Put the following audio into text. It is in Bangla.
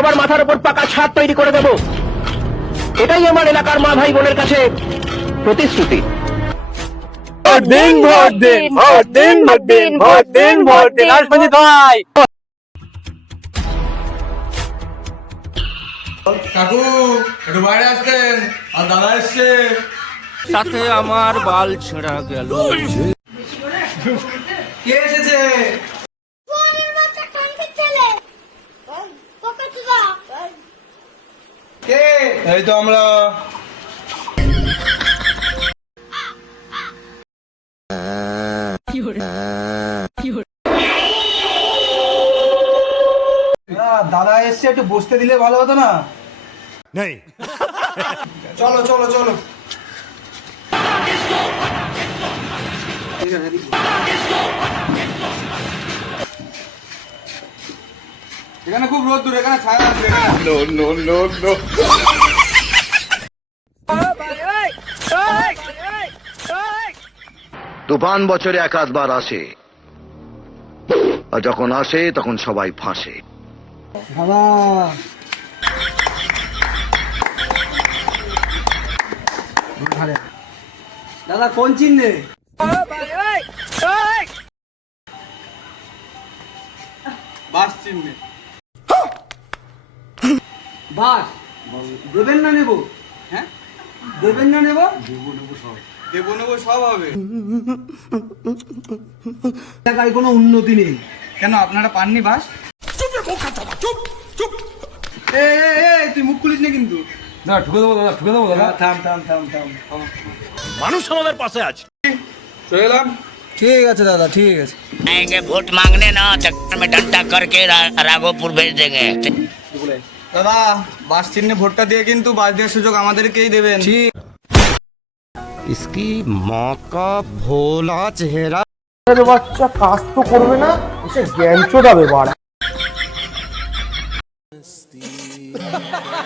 সবার মাথার উপর পাকা ছাদ তৈরি করে দেব। এটাই আমার এলাকার মা ভাই বোনের কাছে প্রতিশ্রুতি। ভোট দিন ভোট দিন ভোট দিন ভোট দিন ভোট দিন ভোট দিন। রাজপন্ডিত ভাই। কাকু একটু বাইরে আসতেন আর দাদা এসছে। সাথে আমার বাল ছেঁড়া গেল। কে এসেছে ফোনের বাচ্চা কানকে ছেলে পোকা চুদা কে এই তো আমরা দাদা এসছে একটু বসতে দিলে ভালো হতো না। নেই। চলো চলো চলো। এখানে খুব রোদ দূর এখানে ছায়া আছে। তুফান বছরে এক আধবার আসে। আর যখন আসে, তখন সবাই ফাঁসে। দাদা, কোন চিহ্নে? বাস চিহ্নে। বাস? দেবেন না নেব। হ্যাঁ? দেবেন না নেব দেবো নেবো সব দেবো নেবো সব হবে এলাকায় কোনো উন্নতি নেই কেন আপনারা পাননি বাস এ এ এ তুই মুখ খুলিস না কিন্তু না ঠুকে দেবো দাদা ঠুকে দেবো দাদা থাম থাম থাম থাম থাম মানুষ আমাদের পাশে আছে চলে এলাম ঠিক আছে দাদা ঠিক আছে आएंगे वोट मांगने ना चक्कर में डंडा करके रा- राघोपुर भेज देंगे বলে দাদা বাস চিহ্নে ভোটটা দিয়ে কিন্তু বাস দেওয়ার সুযোগ আমাদেরকেই দেবেন। ইসকি মাকা ভোলা চেহারা। বাচ্চা কাজ তো করবে না এসে জ্ঞান চোদাবে বাড়া।